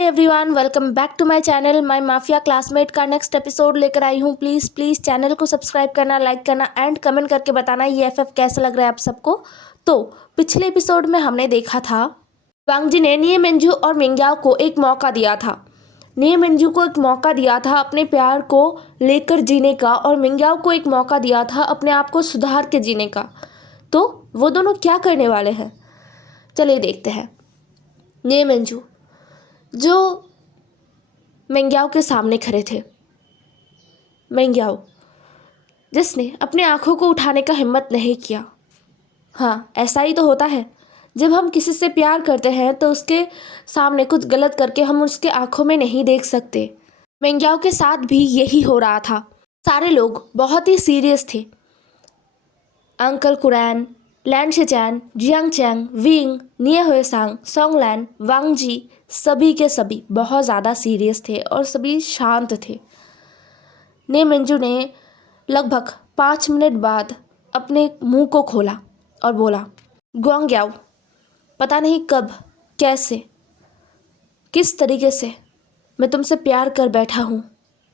Everyone, welcome back to my channel. My mafia classmate का next episode लेकर आई हूँ। प्लीज़ चैनल को सब्सक्राइब करना, लाइक करना एंड कमेंट करके बताना ये एफएफ कैसा लग रहा है आप सबको। तो पिछले एपिसोड में हमने देखा था वांग जी ने निये मिंजू और मिंग्याओ को एक मौका दिया था। निये मिंजू को एक मौका दिया था अपने प्यार को लेकर जीने का और मिंग्याओ को एक मौका दिया था अपने आप को सुधार के जीने का। तो वो दोनों क्या करने वाले हैं, चलिए देखते हैं। निये मिंजू जो मिंग्याओ के सामने खड़े थे, मिंग्याओ जिसने अपनी आंखों को उठाने का हिम्मत नहीं किया। हाँ, ऐसा ही तो होता है, जब हम किसी से प्यार करते हैं तो उसके सामने कुछ गलत करके हम उसके आंखों में नहीं देख सकते। मिंग्याओ के साथ भी यही हो रहा था। सारे लोग बहुत ही सीरियस थे। अंकल कुरैन, लैन शिचैन, जियांग चैंग, विंग, निये हुएसांग, सोंगलैन, वांग जी सभी के सभी बहुत ज़्यादा सीरियस थे और सभी शांत थे। निये मिंजू ने लगभग 5 मिनट बाद अपने मुंह को खोला और बोला, गुआंग्याओ, पता नहीं कब, कैसे, किस तरीके से मैं तुमसे प्यार कर बैठा हूँ,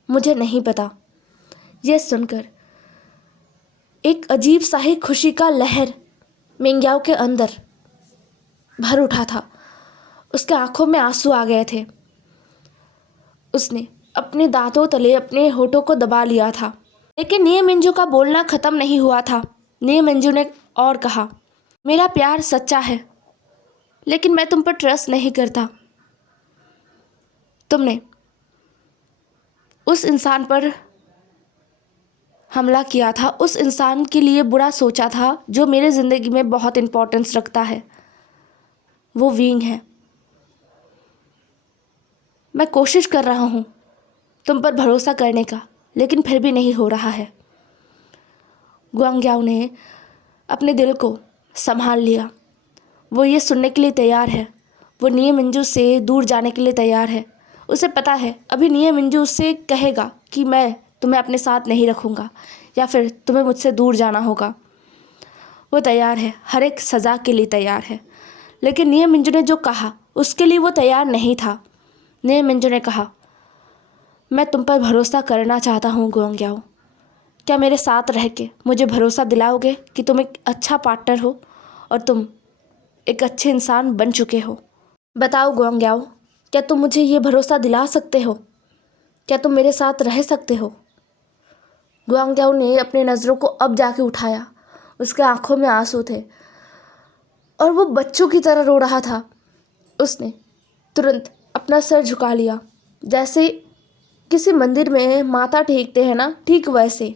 मुझे नहीं पता। यह सुनकर एक अजीब सा ही खुशी का लहर मिंग्याओ के अंदर भर उठा था। उसके आंखों में आंसू आ गए थे। उसने अपने दांतों तले अपने होठों को दबा लिया था। लेकिन निये मिंजू का बोलना ख़त्म नहीं हुआ था। निये मिंजू ने और कहा, मेरा प्यार सच्चा है, लेकिन मैं तुम पर ट्रस्ट नहीं करता। तुमने उस इंसान पर हमला किया था, उस इंसान के लिए बुरा सोचा था जो मेरे ज़िंदगी में बहुत इम्पोर्टेंस रखता है। वो विंग है। मैं कोशिश कर रहा हूँ तुम पर भरोसा करने का, लेकिन फिर भी नहीं हो रहा है। गुआंग्याओ ने अपने दिल को संभाल लिया। वो ये सुनने के लिए तैयार है। वो निये मिंजू से दूर जाने के लिए तैयार है। उसे पता है अभी निये मिंजू उससे कहेगा कि मैं तुम्हें अपने साथ नहीं रखूँगा या फिर तुम्हें मुझसे दूर जाना होगा। वो तैयार है, हर एक सज़ा के लिए तैयार है। लेकिन निये मिंजू ने जो कहा उसके लिए वो तैयार नहीं था। निये मिंजू ने कहा, मैं तुम पर भरोसा करना चाहता हूँ गुआंग्याओ। क्या मेरे साथ रह के मुझे भरोसा दिलाओगे कि तुम एक अच्छा पार्टनर हो और तुम एक अच्छे इंसान बन चुके हो? बताओ गुआंग्याओ, क्या तुम मुझे ये भरोसा दिला सकते हो? क्या तुम मेरे साथ रह सकते हो? गुआंग्याओ ने अपनी नज़रों को अब जाके उठाया। उसके आंखों में आंसू थे और वो बच्चों की तरह रो रहा था। उसने तुरंत अपना सर झुका लिया, जैसे किसी मंदिर में माथा टेकते हैं ना, ठीक वैसे।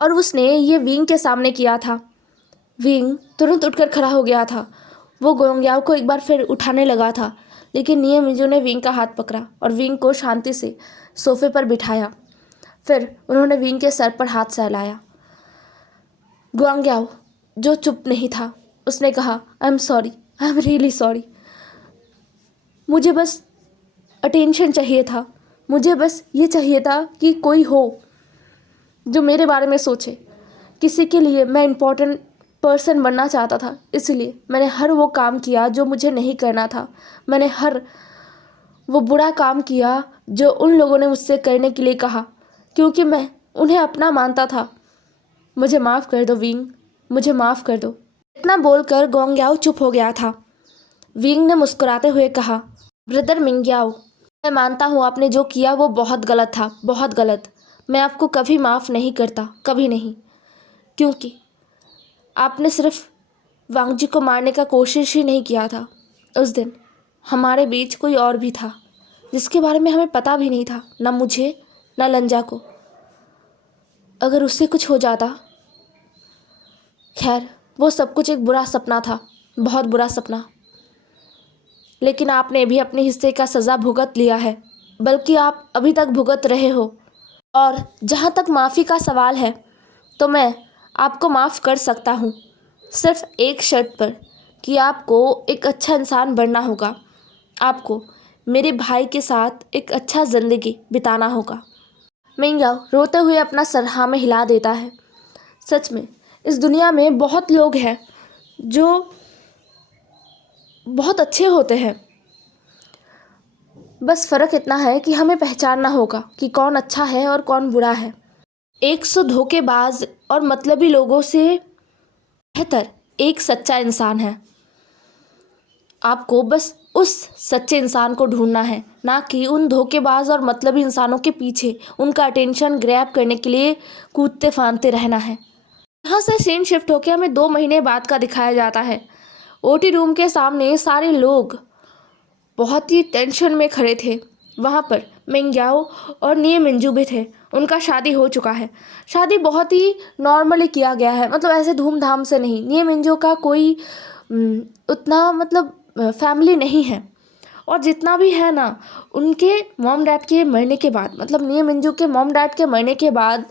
और उसने ये विंग के सामने किया था। विंग तुरंत उठकर खड़ा हो गया था। वो गुआंग्याओ को एक बार फिर उठाने लगा था, लेकिन निये मिंजू ने विंग का हाथ पकड़ा और विंग को शांति से सोफे पर बिठाया। फिर उन्होंने विंग के सर पर हाथ सहलाया। गुआंग्याओ जो चुप नहीं था, उसने कहा, I am sorry, I am really sorry. मुझे बस अटेंशन चाहिए था। मुझे बस ये चाहिए था कि कोई हो जो मेरे बारे में सोचे। किसी के लिए मैं इम्पोर्टेंट पर्सन बनना चाहता था, इसलिए मैंने हर वो काम किया जो मुझे नहीं करना था। मैंने हर वो बुरा काम किया जो उन लोगों ने मुझसे करने के लिए कहा, क्योंकि मैं उन्हें अपना मानता था। मुझे माफ़ कर दो विंग, मुझे माफ़ कर दो। इतना बोलकर गुआंग्याओ चुप हो गया था। विंग ने मुस्कुराते हुए कहा, ब्रदर मिंग्याओ, मैं मानता हूँ आपने जो किया वो बहुत गलत था, बहुत गलत। मैं आपको कभी माफ़ नहीं करता, कभी नहीं, क्योंकि आपने सिर्फ वांग जी को मारने का कोशिश ही नहीं किया था। उस दिन हमारे बीच कोई और भी था जिसके बारे में हमें पता भी नहीं था, ना मुझे ना लंजा को। अगर उससे कुछ हो जाता, खैर वो सब कुछ एक बुरा सपना था, बहुत बुरा सपना। लेकिन आपने भी अपने हिस्से का सज़ा भुगत लिया है, बल्कि आप अभी तक भुगत रहे हो। और जहाँ तक माफ़ी का सवाल है, तो मैं आपको माफ़ कर सकता हूँ, सिर्फ एक शर्त पर, कि आपको एक अच्छा इंसान बनना होगा। आपको मेरे भाई के साथ एक अच्छा ज़िंदगी बिताना होगा। मिंग्याओ रोते हुए अपना सर हाँ में हिला देता है। सच में इस दुनिया में बहुत लोग हैं जो बहुत अच्छे होते हैं, बस फ़र्क इतना है कि हमें पहचानना होगा कि कौन अच्छा है और कौन बुरा है। 100 धोखेबाज और मतलबी लोगों से बेहतर एक सच्चा इंसान है। आपको बस उस सच्चे इंसान को ढूंढना है, ना कि उन धोखेबाज और मतलबी इंसानों के पीछे उनका अटेंशन ग्रैब करने के लिए कूदते फांदते रहना है। यहाँ से सीन शिफ्ट होकर हमें 2 महीने बाद का दिखाया जाता है। ओटी रूम के सामने सारे लोग बहुत ही टेंशन में खड़े थे। वहाँ पर मिंग्याओ और निये मिंजू भी थे। उनका शादी हो चुका है। शादी बहुत ही नॉर्मली किया गया है, मतलब ऐसे धूमधाम से नहीं। निये मिंजू का कोई उतना मतलब फैमिली नहीं है, और जितना भी है ना, उनके मॉम डैड के मरने के बाद, मतलब निये मिंजू के मॉम डैड के मरने के बाद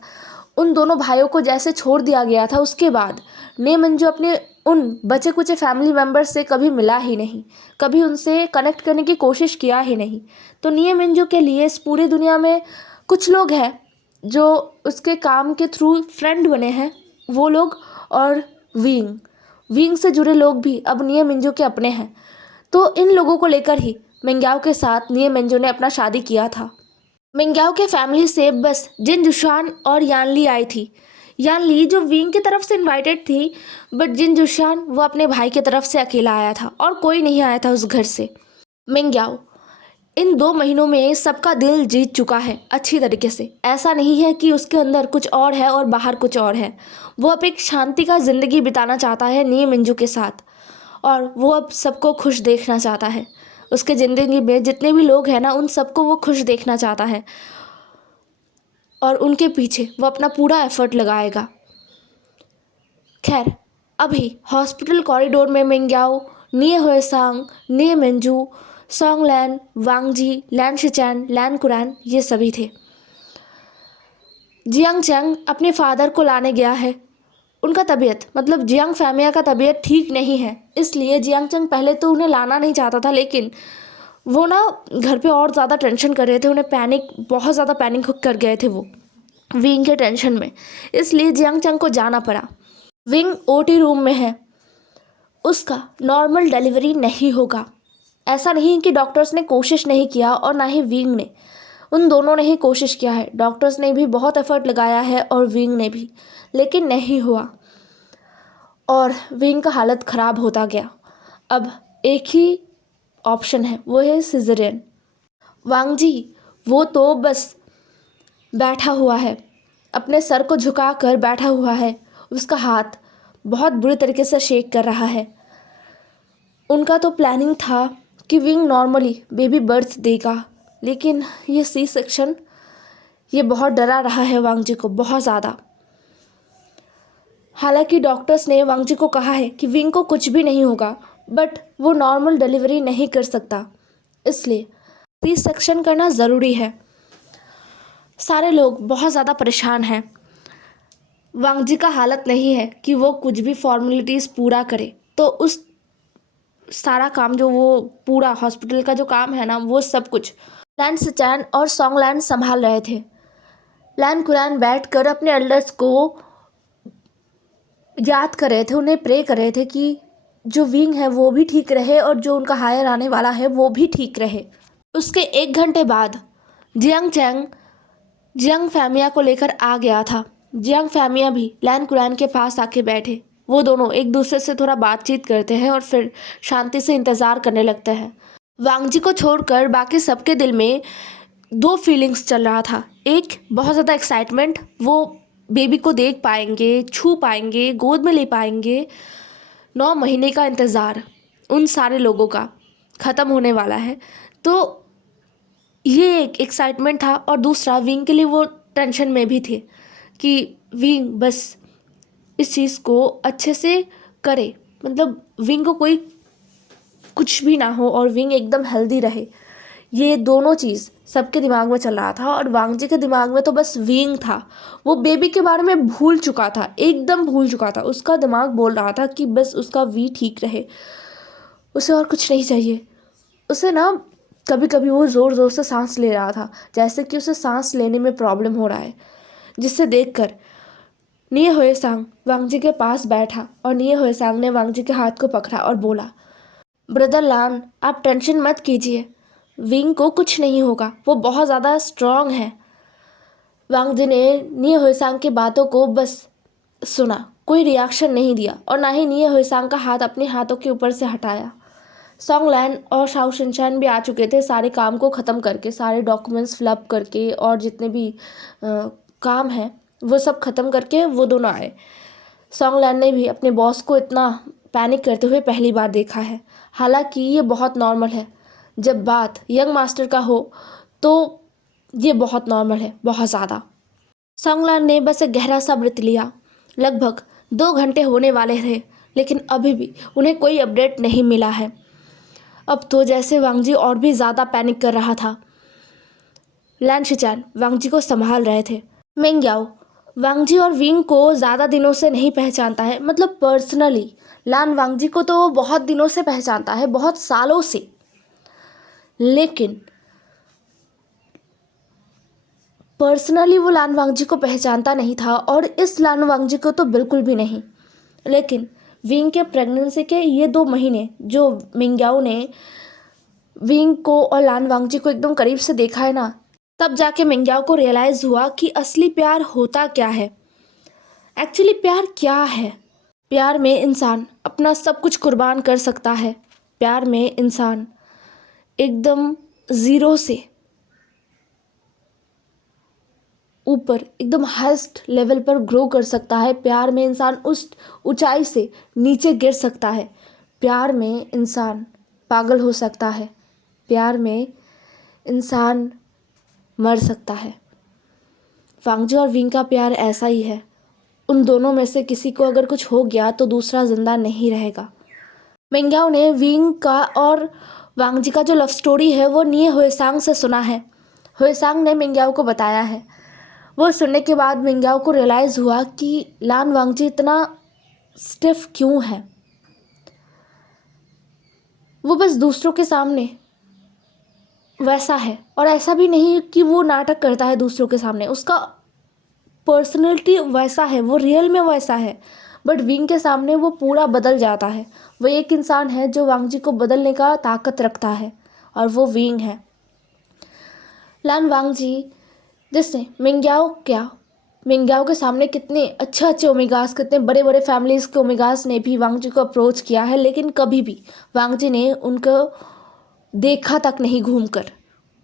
उन दोनों भाइयों को जैसे छोड़ दिया गया था, उसके बाद निये मिंजू अपने उन बचे कुचे फैमिली मेम्बर्स से कभी मिला ही नहीं, कभी उनसे कनेक्ट करने की कोशिश किया ही नहीं। तो निये मिंजू के लिए इस पूरी दुनिया में कुछ लोग हैं जो उसके काम के थ्रू फ्रेंड बने हैं, वो लोग, और विंग से जुड़े लोग भी अब निये मिंजू के अपने हैं। तो इन लोगों को लेकर ही मिंग्याओ के साथ निये मिंजू ने अपना शादी किया था। मिंग्याओ के फैमिली से बस जिन जुशान और यानली आई थी। यानली जो विंग की तरफ से इनवाइटेड थी, बट जिन जुशान वो अपने भाई की तरफ से अकेला आया था और कोई नहीं आया था उस घर से। मिंग्याओ इन 2 महीनों में सबका दिल जीत चुका है अच्छी तरीके से। ऐसा नहीं है कि उसके अंदर कुछ और है और बाहर कुछ और है। वो अब एक शांति का ज़िंदगी बिताना चाहता है निये मिंजू के साथ, और वो अब सबको खुश देखना चाहता है। उसके ज़िंदगी में जितने भी लोग हैं ना, उन सबको वो खुश देखना चाहता है, और उनके पीछे वो अपना पूरा एफर्ट लगाएगा। खैर, अभी हॉस्पिटल कॉरिडोर में मिंग्याओ, निये हुएसांग, निये मिंजू, सोंगलैन, वांगजी, लैन शिचैन, लैन कुरैन, ये सभी थे। जियांग चैंग अपने फादर को लाने गया है। उनका तबीयत, मतलब जियांग फैमिया का तबीयत ठीक नहीं है, इसलिए जियांग चैंग पहले तो उन्हें लाना नहीं चाहता था, लेकिन वो ना घर पे और ज़्यादा टेंशन कर रहे थे। उन्हें बहुत ज़्यादा पैनिक कर गए थे वो विंग के टेंशन में, इसलिए जियांग चैंग को जाना पड़ा। विंग ओटी रूम में है। उसका नॉर्मल डिलीवरी नहीं होगा। ऐसा नहीं कि डॉक्टर्स ने कोशिश नहीं किया, और ना ही विंग ने, उन दोनों ने ही कोशिश किया है। डॉक्टर्स ने भी बहुत एफर्ट लगाया है और विंग ने भी, लेकिन नहीं हुआ, और विंग का हालत ख़राब होता गया। अब एक ही ऑप्शन है, वो है सिजेरियन। वांगजी वो तो बस बैठा हुआ है, अपने सर को झुकाकर बैठा हुआ है। उसका हाथ बहुत बुरी तरीके से शेक कर रहा है। उनका तो प्लानिंग था कि विंग नॉर्मली बेबी बर्थ देगा, लेकिन ये सी सेक्शन, ये बहुत डरा रहा है वांगजी को बहुत ज़्यादा। हालांकि डॉक्टर्स ने वांगजी को कहा है कि विंग को कुछ भी नहीं होगा, बट वो नॉर्मल डिलीवरी नहीं कर सकता, इसलिए सी सेक्शन करना ज़रूरी है। सारे लोग बहुत ज़्यादा परेशान हैं। वांगजी का हालत नहीं है कि वो कुछ भी फॉर्मेलिटीज़ पूरा करे, तो उस सारा काम जो वो पूरा हॉस्पिटल का जो काम है ना, वो सब कुछ लैन सिचैन और सोंगलैन संभाल रहे थे। लैन कुरैन बैठकर अपने एल्डर्स को याद कर रहे थे, उन्हें प्रे कर रहे थे कि जो विंग है वो भी ठीक रहे और जो उनका हायर आने वाला है वो भी ठीक रहे। उसके 1 घंटे बाद जियांग चैंग जियांग फैमिया को लेकर आ गया था। जियांग फैमिया भी लैन कुरैन के पास आके बैठे। वो दोनों एक दूसरे से थोड़ा बातचीत करते हैं और फिर शांति से इंतज़ार करने लगते हैं। वांगजी को छोड़कर बाकी सबके दिल में 2 फीलिंग्स चल रहा था। एक, बहुत ज़्यादा एक्साइटमेंट, वो बेबी को देख पाएंगे, छू पाएंगे, गोद में ले पाएंगे। 9 महीने का इंतज़ार उन सारे लोगों का ख़त्म होने वाला है, तो ये एक एक्साइटमेंट था। और दूसरा, विंग के लिए वो टेंशन में भी थे कि विंग बस इस चीज़ को अच्छे से करे, मतलब विंग को कोई कुछ भी ना हो और विंग एकदम हेल्दी रहे। ये दोनों चीज़ सबके दिमाग में चल रहा था, और वांगजी के दिमाग में तो बस विंग था। वो बेबी के बारे में भूल चुका था, एकदम भूल चुका था। उसका दिमाग बोल रहा था कि बस उसका वी ठीक रहे, उसे और कुछ नहीं चाहिए। उसे ना कभी कभी वो ज़ोर ज़ोर से सांस ले रहा था, जैसे कि उसे सांस लेने में प्रॉब्लम हो रहा है, जिससे देखकर निये हुएसांग वांगजी के पास बैठा, और निये हुएसांग ने वांगजी के हाथ को पकड़ा और बोला, ब्रदर लान, आप टेंशन मत कीजिए, विंग को कुछ नहीं होगा, वो बहुत ज़्यादा स्ट्रांग है। वांग जी ने निये हुएसांग की बातों को बस सुना, कोई रिएक्शन नहीं दिया और ना ही निये हुएसांग का हाथ अपने हाथों के ऊपर से हटाया। सॉन्ग लैन और शाओ शिनचैन भी आ चुके थे, सारे काम को ख़त्म करके, सारे डॉक्यूमेंट्स फिलअप करके और जितने भी काम हैं वो सब ख़त्म करके वो दोनों आए। सॉन्ग लैन ने भी अपने बॉस को इतना पैनिक करते हुए पहली बार देखा है। हालांकि ये बहुत नॉर्मल है, जब बात यंग मास्टर का हो तो ये बहुत नॉर्मल है, बहुत ज़्यादा। सॉन्ग लैन ने बस एक गहरा सा व्रत लिया। लगभग 2 घंटे होने वाले थे, लेकिन अभी भी उन्हें कोई अपडेट नहीं मिला है। अब तो जैसे वांग जी और भी ज़्यादा पैनिक कर रहा था। लैन शिचैन वांग जी को संभाल रहे थे। मेंग याओ वांग जी और विंग को ज़्यादा दिनों से नहीं पहचानता है, मतलब पर्सनली लान वांग जी को तो वो बहुत दिनों से पहचानता है, बहुत सालों से, लेकिन पर्सनली वो लान वांग जी को पहचानता नहीं था और इस लान वांग जी को तो बिल्कुल भी नहीं। लेकिन विंग के प्रेगनेंसी के ये 2 महीने जो मिंग्याओ ने विंग को और लान वांग जी को एकदम करीब से देखा है ना, तब जाके मिंग्याओ को रियलाइज़ हुआ कि असली प्यार होता क्या है। एक्चुअली प्यार क्या है? प्यार में इंसान अपना सब कुछ कुर्बान कर सकता है। प्यार में इंसान एकदम ज़ीरो से ऊपर एकदम हाईएस्ट लेवल पर ग्रो कर सकता है। प्यार में इंसान उस ऊंचाई से नीचे गिर सकता है। प्यार में इंसान पागल हो सकता है। प्यार में इंसान मर सकता है। वांग जी और विंग का प्यार ऐसा ही है। उन दोनों में से किसी को अगर कुछ हो गया तो दूसरा जिंदा नहीं रहेगा। मिंग्याओ ने विंग का और वांग जी का जो लव स्टोरी है वो निये हुएसांग से सुना है। हुएसांग ने मिंग्याओ को बताया है। वो सुनने के बाद मिंग्याओ को रियलाइज़ हुआ कि लान वांग जी इतना स्टिफ क्यों है। वो बस दूसरों के सामने वैसा है, और ऐसा भी नहीं कि वो नाटक करता है दूसरों के सामने, उसका पर्सनैलिटी वैसा है, वो रियल में वैसा है, बट विंग के सामने वो पूरा बदल जाता है। वो एक इंसान है जो वांग जी को बदलने का ताकत रखता है, और वो विंग है। लान वांग जी जिसने मिंग्याओ के सामने कितने अच्छे ओमेगास, कितने बड़े बड़े फैमिलीज़ के ओमेगास ने भी वांग जी को अप्रोच किया है, लेकिन कभी भी वांग जी ने उनको देखा तक नहीं घूमकर।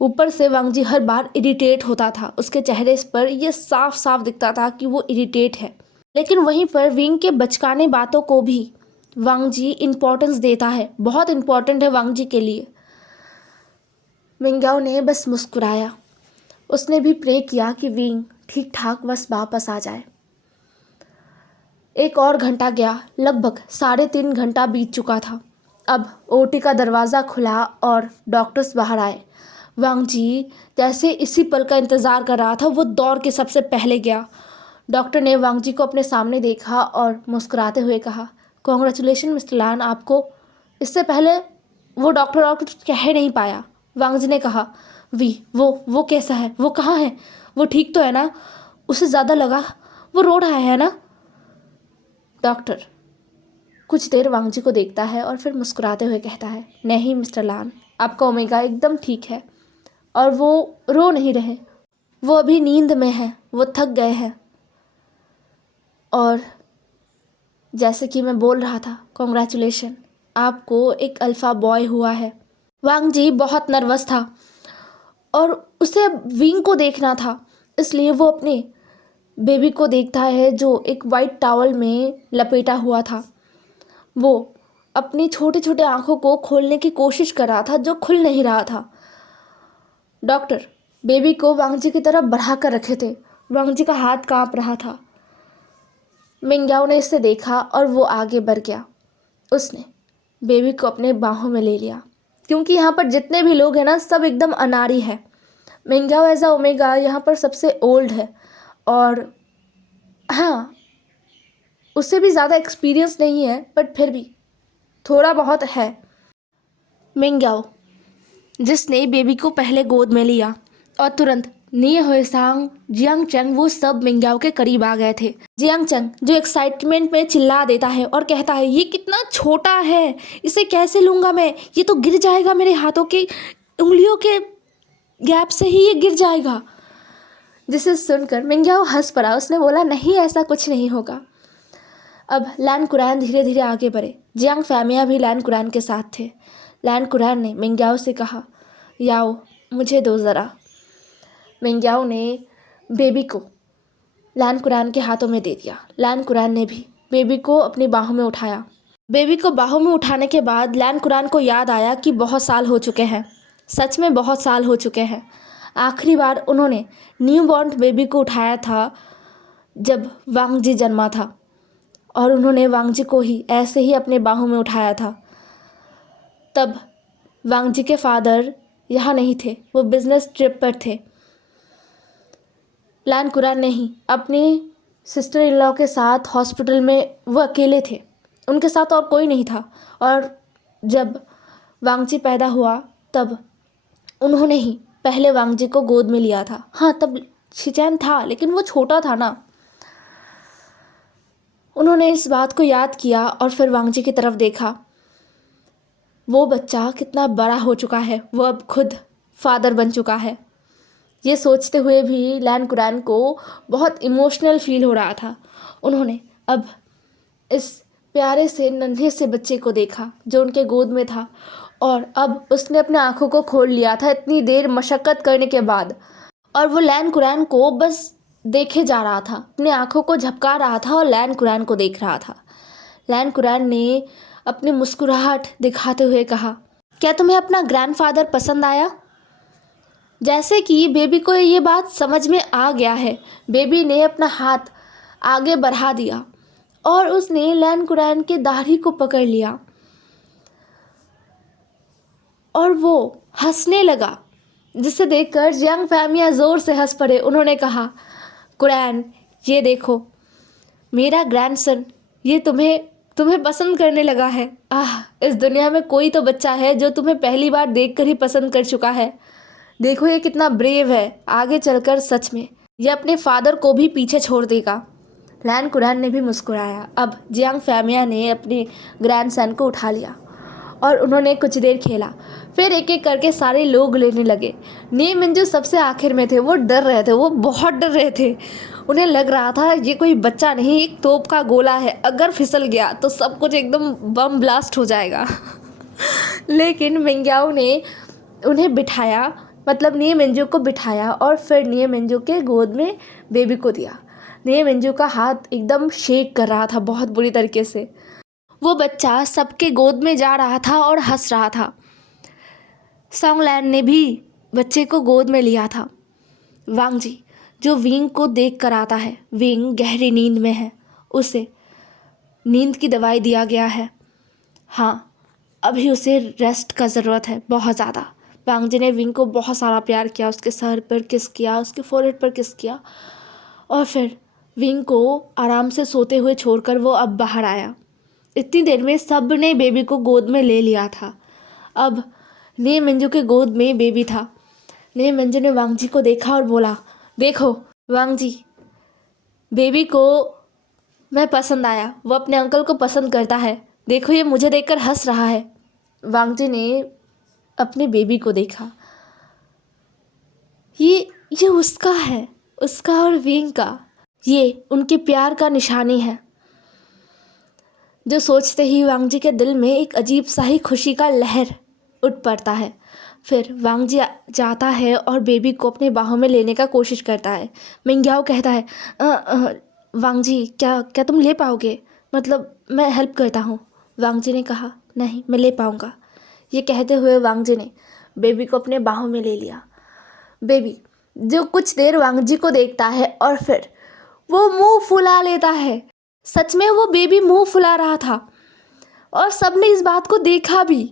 ऊपर से वांग जी हर बार इरिटेट होता था, उसके चेहरे पर ये साफ साफ दिखता था कि वो इरिटेट है। लेकिन वहीं पर विंग के बचकाने बातों को भी वांग जी इम्पोर्टेंस देता है, बहुत इम्पोर्टेंट है वांग जी के लिए। मिंग्याओ ने बस मुस्कुराया। उसने भी प्रे किया कि विंग ठीक ठाक बस वापस आ जाए। 1 और घंटा गया, लगभग 3.5 घंटा बीत चुका था। अब ओटी का दरवाज़ा खुला और डॉक्टर्स बाहर आए। वांग जी जैसे इसी पल का इंतज़ार कर रहा था, वो दौड़ के सबसे पहले गया। डॉक्टर ने वांग जी को अपने सामने देखा और मुस्कुराते हुए कहा, कॉन्ग्रेचुलेशन मिस्टर लान, आपको। इससे पहले वो डॉक्टर और कुछ कह नहीं पाया। वांग जी ने कहा, वो कैसा है, वो कहाँ है, वो ठीक तो है ना? उसे ज़्यादा लगा, वो रो रहा है ना? डॉक्टर कुछ देर वांग जी को देखता है और फिर मुस्कुराते हुए कहता है, नहीं मिस्टर लान, आपका ओमेगा एकदम ठीक है और वो रो नहीं रहे, वो अभी नींद में है, वो थक गए हैं। और जैसे कि मैं बोल रहा था, कॉन्ग्रेचुलेशन, आपको एक अल्फ़ा बॉय हुआ है। वांग जी बहुत नर्वस था और उसे अब विंग को देखना था, इसलिए वो अपने बेबी को देखता है जो एक वाइट टॉवल में लपेटा हुआ था। वो अपनी छोटे छोटे आँखों को खोलने की कोशिश कर रहा था, जो खुल नहीं रहा था। डॉक्टर बेबी को वांग जी की तरफ बढ़ा कर रखे थे। वांग जी का हाथ काँप रहा था। मिंग्याओ ने इसे देखा और वो आगे बढ़ गया। उसने बेबी को अपने बाहों में ले लिया, क्योंकि यहाँ पर जितने भी लोग हैं ना, सब एकदम अनाड़ी है। मिंग्याओ एज अ ओमेगा यहाँ पर सबसे ओल्ड है, और हाँ, उससे भी ज़्यादा एक्सपीरियंस नहीं है, बट फिर भी थोड़ा बहुत है। मिंग्याओ जिसने बेबी को पहले गोद में लिया और तुरंत निये हुएसांग, जियांग चंग, वो सब मिंग्याओ के करीब आ गए थे। जियांग चंग जो एक्साइटमेंट में चिल्ला देता है और कहता है, ये कितना छोटा है, इसे कैसे लूँगा मैं, ये तो गिर जाएगा मेरे हाथों के उंगलियों के गैप से ही ये गिर जाएगा। जिसे सुनकर मिंग्याओ हंस पड़ा। उसने बोला, नहीं, ऐसा कुछ नहीं होगा। अब लैन कुरैन धीरे धीरे आगे बढ़े। जियांग फैमिया भी लैन कुरैन के साथ थे। लैन कुरैन ने मिंग्याओ से कहा, याओ, मुझे दो ज़रा। मिंग्याओ ने बेबी को लैन कुरैन के हाथों में दे दिया। लैन कुरैन ने भी बेबी को अपनी बाहों में उठाया। बेबी को बाहों में उठाने के बाद लैन कुरैन को याद आया कि बहुत साल हो चुके हैं। सच में बहुत साल हो चुके हैं। आखिरी बार उन्होंने न्यू बॉर्न बेबी को उठाया था जब वांग जी जन्मा था, और उन्होंने वांग जी को ही ऐसे ही अपने बाहों में उठाया था। तब वांग जी के फादर यहाँ नहीं थे, वो बिज़नेस ट्रिप पर थे। लैन कुरैन ने ही अपनी सिस्टर इन लॉ के साथ हॉस्पिटल में, वो अकेले थे, उनके साथ और कोई नहीं था। और जब वांग जी पैदा हुआ तब उन्होंने ही पहले वांग जी को गोद में लिया था। हाँ, तब शिचैन था, लेकिन वो छोटा था ना। उन्होंने इस बात को याद किया और फिर वांग जी की तरफ देखा। वो बच्चा कितना बड़ा हो चुका है, वो अब खुद फादर बन चुका है। ये सोचते हुए भी लैन कुरैन को बहुत इमोशनल फील हो रहा था। उन्होंने अब इस प्यारे से नन्हे से बच्चे को देखा जो उनके गोद में था, और अब उसने अपने आँखों को खोल लिया था इतनी देर मशक्क़त करने के बाद। और वो लैन कुरैन को बस देखे जा रहा था, अपने आँखों को झपका रहा था और लैन कुरैन को देख रहा था। लैन कुरैन ने अपनी मुस्कुराहट दिखाते हुए कहा, क्या तुम्हें अपना ग्रैंडफादर पसंद आया? जैसे कि बेबी को ये बात समझ में आ गया है, बेबी ने अपना हाथ आगे बढ़ा दिया और उसने लैन कुरैन के दाढ़ी को पकड़ लिया और वो हंसने लगा, जिसे देखकर जियांग फैमिया ज़ोर से हंस पड़े। उन्होंने कहा, कुरैन, ये देखो, मेरा ग्रैंडसन ये तुम्हें पसंद करने लगा है। इस दुनिया में कोई तो बच्चा है जो तुम्हें पहली बार देखकर ही पसंद कर चुका है। देखो ये कितना ब्रेव है, आगे चलकर सच में ये अपने फादर को भी पीछे छोड़ देगा। लैन कुरैन ने भी मुस्कुराया। अब जियांग फैमिया ने अपने ग्रैंडसन को उठा लिया और उन्होंने कुछ देर खेला। फिर एक एक करके सारे लोग लेने लगे। नी मिंजू सबसे आखिर में थे। वो डर रहे थे, वो बहुत डर रहे थे। उन्हें लग रहा था ये कोई बच्चा नहीं, एक तोप का गोला है, अगर फिसल गया तो सब कुछ एकदम बम ब्लास्ट हो जाएगा। लेकिन मिंग्याओ ने उन्हें बिठाया, मतलब नी मिंजू को बिठाया और फिर नी मिंजू के गोद में बेबी को दिया। नी मिंजू का हाथ एकदम शेक कर रहा था बहुत बुरी तरीके से। वो बच्चा सबके गोद में जा रहा था और हंस रहा था। सॉन्ग लैन ने भी बच्चे को गोद में लिया था। वांग जी जो विंग को देख कर आता है, विंग गहरी नींद में है, उसे नींद की दवाई दिया गया है। हाँ, अभी उसे रेस्ट का ज़रूरत है बहुत ज़्यादा। वांग जी ने विंग को बहुत सारा प्यार किया, उसके सर पर किस किया, उसके फोरहेड पर किस किया, और फिर विंग को आराम से सोते हुए छोड़कर वो अब बाहर आया। इतनी देर में सब ने बेबी को गोद में ले लिया था। अब ने मंजू के गोद में बेबी था। ने मंजू ने वांग जी को देखा और बोला, देखो वांग जी, बेबी को मैं पसंद आया, वो अपने अंकल को पसंद करता है। देखो ये मुझे देखकर हंस रहा है। वांग जी ने अपने बेबी को देखा। ये उसका है, उसका और विंग का, ये उनके प्यार का निशानी है। जो सोचते ही वांग जी के दिल में एक अजीब सा ही खुशी का लहर उठ पड़ता है। फिर वांग जी जाता है और बेबी को अपने बाहों में लेने का कोशिश करता है। मिंग्याओ कहता है, वांग जी क्या तुम ले पाओगे? मतलब मैं हेल्प करता हूँ। वांग जी ने कहा, नहीं, मैं ले पाऊँगा। ये कहते हुए वांग जी ने बेबी को अपने बाहों में ले लिया। बेबी जो कुछ देर वांग जी को देखता है और फिर वो मुंह फुला लेता है। सच में वो बेबी मुंह फुला रहा था और सबने इस बात को देखा भी।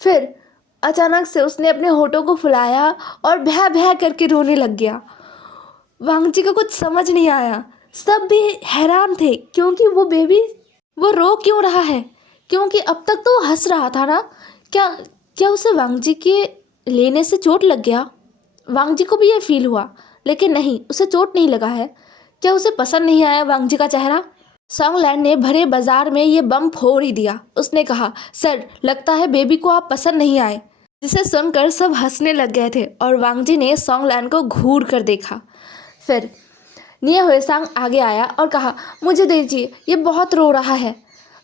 फिर अचानक से उसने अपने होठों को फुलाया और भै भै करके रोने लग गया। वांग जी को कुछ समझ नहीं आया। सब भी हैरान थे क्योंकि वो बेबी वो रो क्यों रहा है, क्योंकि अब तक तो वो हंस रहा था ना। क्या उसे वांग जी के लेने से चोट लग गया? वांग जी को भी ये फील हुआ, लेकिन नहीं, उसे चोट नहीं लगा है। क्या उसे पसंद नहीं आया वांग जी का चेहरा? सॉन्ग लैन ने भरे बाजार में ये बम फोड़ ही दिया। उसने कहा, सर, लगता है बेबी को आप पसंद नहीं आए। जिसे सुनकर सब हंसने लग गए थे और वांग जी ने सोंगलान को घूर कर देखा। फिर निये हुएसांग आगे आया और कहा, मुझे दीजिए, ये बहुत रो रहा है।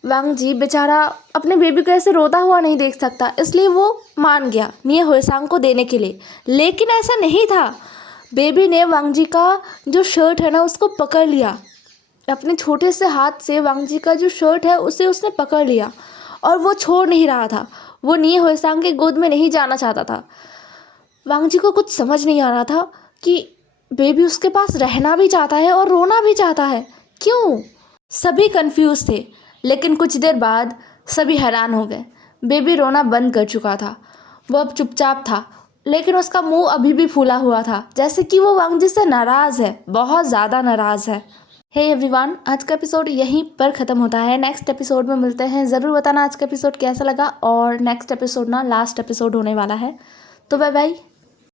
वांग जी बेचारा अपने बेबी को ऐसे रोता हुआ नहीं देख सकता, इसलिए वो मान गया निये हुएसांग को देने के लिए। लेकिन ऐसा नहीं था, बेबी ने वांग जी का जो शर्ट है ना उसको पकड़ लिया। अपने छोटे से हाथ से वांग जी का जो शर्ट है उसे उसने पकड़ लिया और वो छोड़ नहीं रहा था। वो निये हुएसांग के गोद में नहीं जाना चाहता था। वांग जी को कुछ समझ नहीं आ रहा था कि बेबी उसके पास रहना भी चाहता है और रोना भी चाहता है, क्यों? सभी कंफ्यूज थे। लेकिन कुछ देर बाद सभी हैरान हो गए। बेबी रोना बंद कर चुका था। वो अब चुपचाप था, लेकिन उसका मुंह अभी भी फूला हुआ था, जैसे कि वो वांग जी से नाराज़ है, बहुत ज़्यादा नाराज़ है। हे एवरीवन, आज का एपिसोड यहीं पर ख़त्म होता है। नेक्स्ट एपिसोड में मिलते हैं। ज़रूर बताना आज का एपिसोड कैसा लगा, और नेक्स्ट एपिसोड ना लास्ट एपिसोड होने वाला है। तो बाय बाय।